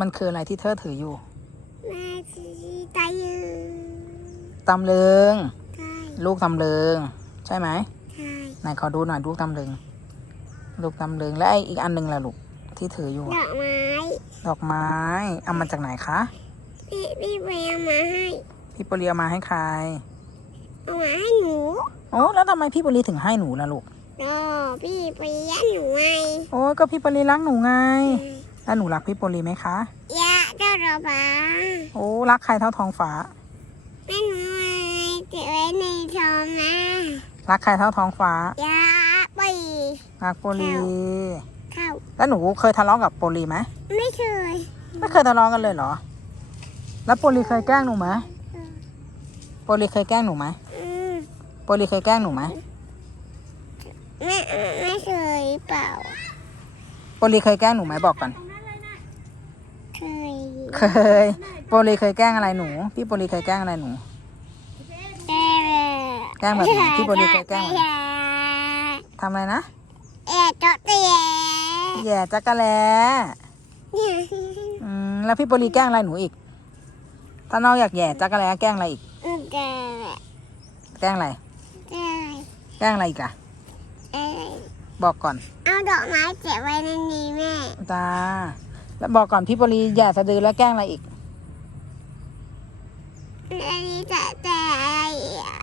มันคืออะไรที่เธอถืออยู่แม่ชีตายยืนตำลึง ใช่ลูกตำลึง ใช่ไหมใช่ไหนขอดูหน่อยลูกตำลึง ลูกตำลึงและไออีกอันหนึ่งล่ะลูกที่ถืออยู่ดอะอกไม้ดอกไม้เอามาจากไหนคะพี่พี่ไปเอามาให้ พี่ปรีเอามาให้ใครเอามาให้หนูโอ้แล้วทำไมพี่ปรีถึงให้หนูล่ะลูกโอ้พี่ไปยันหนูไงโอ้ก็พี่ปรีรักหนูไง แล้วหนูรักพี่ปรีไหมคะยาเจ้าดอกบาโอ้รักใครเท่าท้องฟ้าแม่หนูเก็บไว้ในท้องนะรักใครเท่าท้องฟ้ายาไปรักปรีเข้าแล้วหนูเคยทะเลาะกับปรีไหมไม่เคย ไม่เคยทะเลาะกันเลยเหรอ แล้วปรีเคยแกล้งหนูไหมปรีเคยแกล้งหนูไหมอืมปรีเคยแกล้งหนูไหมไม่ไม่เคยเปล่าปรีเคยแกล้งหนูไหมบอกก่อนเคย เคยปรีเคยแกล้งอะไรหนู พี่ปรีเคยแกล้งอะไรหนูแต่แกล้งแบบไหนที่โบลีเคยแกล้งไหมทำอะไรนะเอ็ดเจาะเตียแย่จักรแลอืมแล้วพี่ปรีแกล้งอะไรหนูอีก ถ้านอกอยากแย่จักรแลแกล้งอะไรอีกแต่แกล้งอะไรแต่แกล้งอะไรอีกอะเอ้ยบอกก่อน เอาดอกไม้เก็บไว้ในนี้แม่ จ้า แล้วบอกก่อนพี่ปรีแย่สะดือแล้วแกล้งอะไรอีกอันนี้แต่แต่อะไรอะ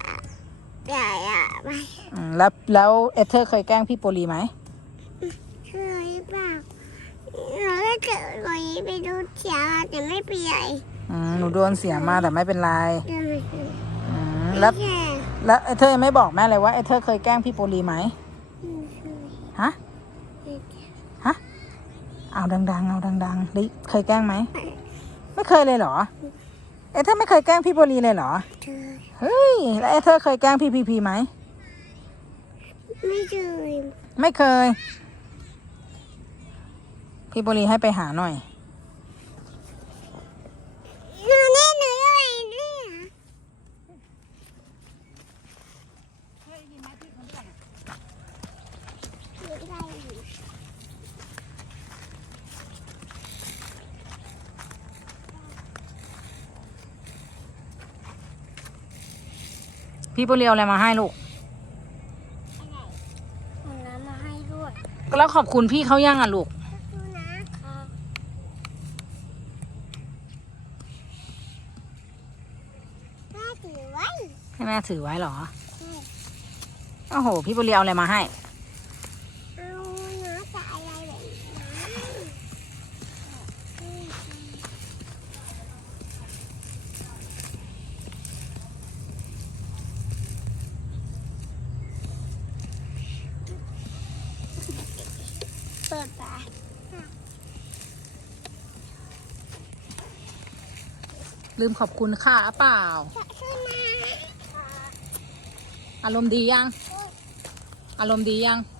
แต่อะไม่อืมแล้วแล้วเอเธอร์เคยแกล้งพี่ปรีไหมเคยเปล่าเราก็เกิดวันนี้ไปดูเสียงแต่ไม่เปลี่ยนอืมหนูโดนเสียมาแต่ไม่เป็นไรเดินไปดูอืมแล้วแค่แล้วเอเธอร์ยังไม่บอกแม่เลยว่าเอเธอร์เคยแกล้งพี่ปรีไหมฮะฮะเอาดังๆ เอาดังๆดิเคยแกล้งไหม ไม่เคยเลยเหรอ เอเธอร์ไม่เคยแกล้งพี่ปรีเลยเหรอเคยเฮ้ย แล้วเอเธอร์เคยแกล้งพี่พีพีไหม ไม่เคย ไม่เคย พี่ปรีให้ไปหาหน่อยหนูนี่หนูอะไรเนี่ย พี่ปรีเอาอะไรมาให้ลูกเอาน้ำมาให้ด้วยแล้วขอบคุณพี่เขายังอะลูก ดูนะครับ แม่ถือไว้ให้แม่ถือไว้เหรอใช่โอ้โห พี่ปรีเอาอะไรมาให้ เอาน้ำใส่อะไรแบบนี้เปิดฝาลืมขอบคุณค่ะเปล่าจะขึ้นมา อารมณ์ดียัง อารมณ์ดียังอ